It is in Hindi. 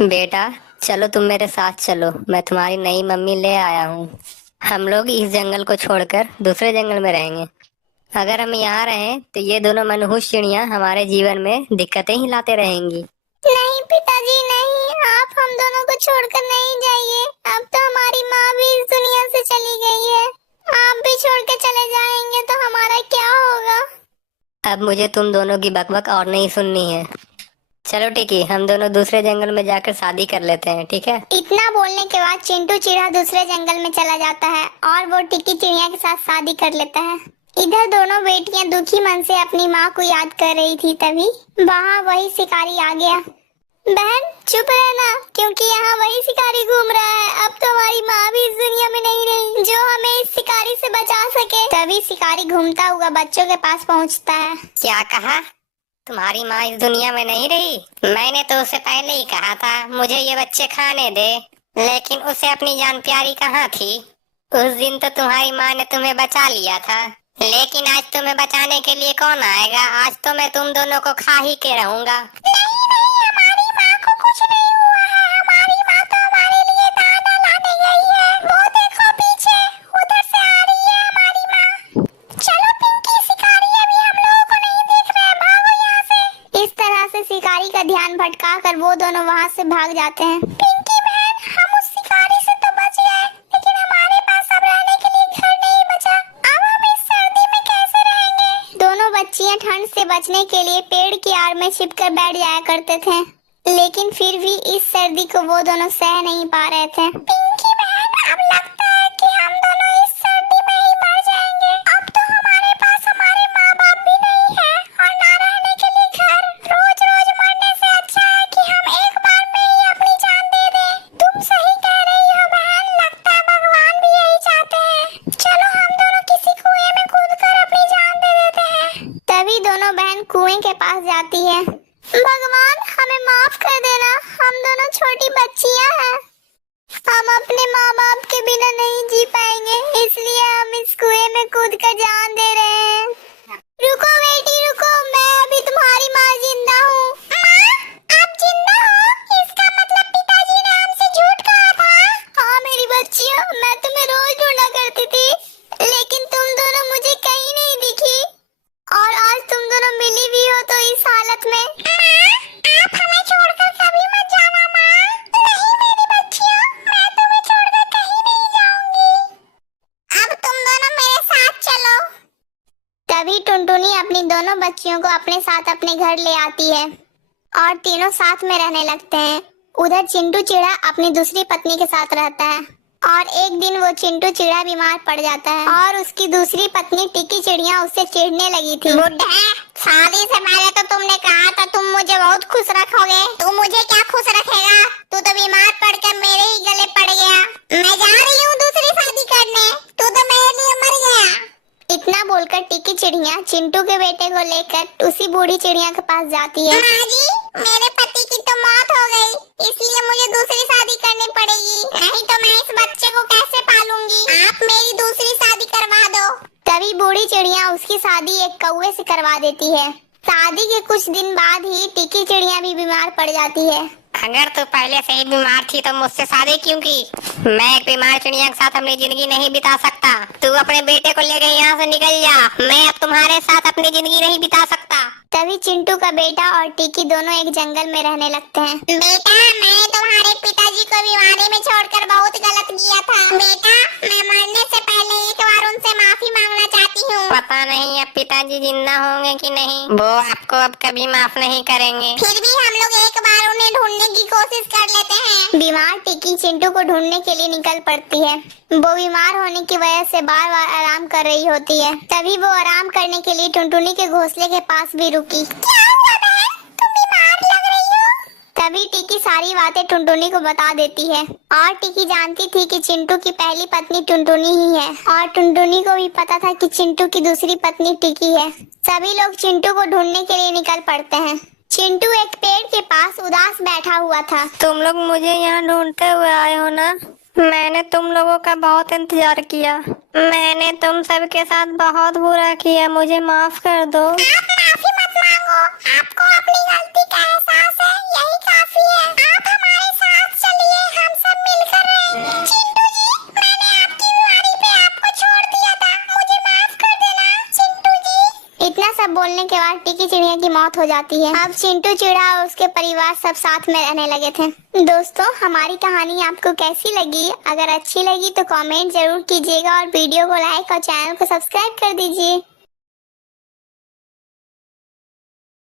बेटा, चलो तुम मेरे साथ चलो। मैं तुम्हारी नई मम्मी ले आया हूँ। हम लोग इस जंगल को छोड़कर दूसरे जंगल में रहेंगे। अगर हम यहाँ रहें तो ये दोनों मनहूस चिड़िया हमारे जीवन में दिक्कतें ही लाते रहेंगी। नहीं पिताजी नहीं, आप हम दोनों को छोड़कर नहीं जाइए। अब तो हमारी माँ भी इस दुनिया से चली गई है। आप भी छोड़कर चले जाएंगे तो हमारा क्या होगा? अब मुझे तुम दोनों की बकबक और नहीं सुननी है। चलो टिकी, हम दोनों दूसरे जंगल में जाकर शादी कर लेते हैं, ठीक है? इतना बोलने के बाद चिंटू चिड़ा दूसरे जंगल में चला जाता है और वो टिकी चिड़िया के साथ शादी कर लेता है। इधर दोनों बेटियां दुखी मन से अपनी माँ को याद कर रही थी, तभी वहाँ वही शिकारी आ गया। बहन चुप रहना, क्योंकि यहाँ वही शिकारी घूम रहा है। अब तो हमारी माँ भी इस दुनिया में नहीं रही जो हमें इस शिकारी से बचा सके। तभी शिकारी घूमता हुआ बच्चों के पास पहुँचता है। क्या कहा? तुम्हारी माँ इस दुनिया में नहीं रही? मैंने तो उसे पहले ही कहा था मुझे ये बच्चे खाने दे, लेकिन उसे अपनी जान प्यारी कहाँ थी? उस दिन तो तुम्हारी माँ ने तुम्हें बचा लिया था, लेकिन आज तुम्हें बचाने के लिए कौन आएगा? आज तो मैं तुम दोनों को खा ही के रहूंगा। नहीं नहीं, हमारी माँ को कुछ नहीं हुआ है। हमारी माँ तो हमारे लिए दाना लाने गई है। वो देखो पीछे, उधर से आ रही है हमारी माँ। चलो पिंकी, शिकारी अभी हम लोगों को नहीं देख रहा है, भागो यहाँ से। इस तरह से शिकारी का ध्यान भटका कर वो दोनों वहाँ से भाग जाते हैं। पिंकी बहन, हम उस शिकारी से तो बच गए, लेकिन हमारे पास अब रहने के लिए घर नहीं बचा। अब हम इस सर्दी में कैसे रहेंगे? दोनों बच्चियां ठंड से बचने के लिए पेड़ की आड़ में छिपकर बैठ जाया करते थे, लेकिन फिर भी इस सर्दी को वो दोनों सह नहीं पा रहे थे। पिंकी बहन, अब लगता है कि हम दोनों इस सर्दी में ही मर जाएंगे। अब तो हमारे पास हमारे माँ बाप भी नहीं है और ना रहने के लिए घर। रोज रोज मरने से अच्छा है कि हम एक बार में ही अपनी जान दे दें। तुम सही कह रही हो बहन, लगता है भगवान भी यही चाहते हैं। चलो हम दोनों किसी कुएं में कूदकर अपनी जान दे देते हैं। तभी दोनों बहन कुएं के पास जाती है। भगवान हमें माफ कर देना, हम दोनों छोटी बच्चियां हैं। हम अपने माँ बाप के बिना नहीं जी पाएंगे, इसलिए हम इस कुएं में कूदकर जान दे रहे हैं। रुको बेटी रुको, मैं अभी तुम्हारी माँ जिंदा हूँ। माँ, आप जिंदा हो? इसका मतलब पिताजी ने हमसे झूठ कहा था। हाँ मेरी बच्चियों, मैं तुम्हें रोज ढूंढा करती थी, लेकिन तुम दोनों मुझे कहीं नहीं दिखी और आज तुम दोनों मिली भी हो तो इस हालत में। माँ, आप हमें छोड़कर कभी मत जाना माँ। नहीं मेरी बच्चियों, मैं तुम्हें छोड़कर कहीं नहीं जाऊंगी। अब तुम दोनों मेरे साथ चलो। तभी टुनटुनी अपनी दोनों बच्चियों को अपने साथ अपने घर ले आती है और तीनों साथ में रहने लगते हैं। उधर चिंटू चिड़ा अपनी दूसरी पत्नी के साथ रहता है और एक दिन वो चिंटू चिड़ा बीमार पड़ जाता है और उसकी दूसरी पत्नी टिकी चिड़िया उससे चिढ़ने लगी थी। बुढ़ा, शादी से पहले तो तुमने कहा था तुम मुझे बहुत खुश रखोगे। तू मुझे क्या खुश रखेगा? तू तो बीमार पड़कर मेरे ही गले पड़ गया। मैं जा रही हूँ दूसरी शादी करने, तू तो मेरे लिए मर गया। इतना बोलकर टिकी चिड़िया चिंटू के बेटे को लेकर उसी बूढ़ी चिड़िया के पास जाती है। माँ जी, मेरे पति की तो मौत हो गई, इसलिए मुझे दूसरी शादी करनी पड़ेगी, नहीं तो मैं इस बच्चे को कैसे पालूंगी? आप मेरी दूसरी शादी करवा दो। तभी बूढ़ी चिड़िया उसकी शादी एक कौवे से करवा देती है। शादी के कुछ दिन बाद ही टिकी चिड़िया भी बीमार पड़ जाती है। अगर तू पहले से ही बीमार थी तो मुझसे शादी क्यों की? मैं एक बीमार चिड़िया के साथ अपनी जिंदगी नहीं बिता सकता। तू अपने बेटे को लेकर यहाँ से निकल जा। मैं अब तुम्हारे साथ अपनी जिंदगी नहीं बिता सकता। तभी चिंटू का बेटा और टिकी दोनों एक जंगल में रहने लगते हैं। बेटा, मैंने तुम्हारे पिताजी को बीमारी में छोड़कर बहुत गलत किया था। बेटा, मैं मरने से पहले एक बार उनसे माफी मांगना चाहती हूँ। पता नहीं अब पिताजी जिंदा होंगे कि नहीं। वो आपको अब कभी माफ नहीं करेंगे। फिर भी हम लोग एक बार उन्हें ढूंढने की कोशिश कर लेते हैं। बीमार टिकी चिंटू को ढूंढने के लिए निकल पड़ती है। वो बीमार होने की वजह से बार बार आराम कर रही होती है। तभी वो आराम करने के लिए टुनटुनी के घोंसले के पास भी रुकी। क्या हुआ बहन, तुम बीमार लग रही हो? तभी टिकी सारी बातें टुनटुनी को बता देती है और टिकी जानती थी कि चिंटू की पहली पत्नी टुनटुनी ही है और टुनटुनी को भी पता था कि चिंटू की दूसरी पत्नी टिकी है। सभी लोग चिंटू को ढूंढने के लिए निकल पड़ते हैं। चिंटू एक पेड़ के पास उदास बैठा हुआ था। तुम लोग मुझे यहाँ ढूंढते हुए आए हो ना? मैंने तुम लोगों का बहुत इंतजार किया। मैंने तुम सबके साथ बहुत बुरा किया, मुझे माफ कर दो। आप माफी मत मांगो, आपको अपनी गलती का एहसास है, यही काफी है। आप हमारे सब बोलने के बाद टिकी चिड़िया की मौत हो जाती है। अब चिंटू चिड़ा और उसके परिवार सब साथ में रहने लगे थे। दोस्तों, हमारी कहानी आपको कैसी लगी? अगर अच्छी लगी तो कमेंट जरूर कीजिएगा और वीडियो को लाइक और चैनल को सब्सक्राइब कर दीजिए।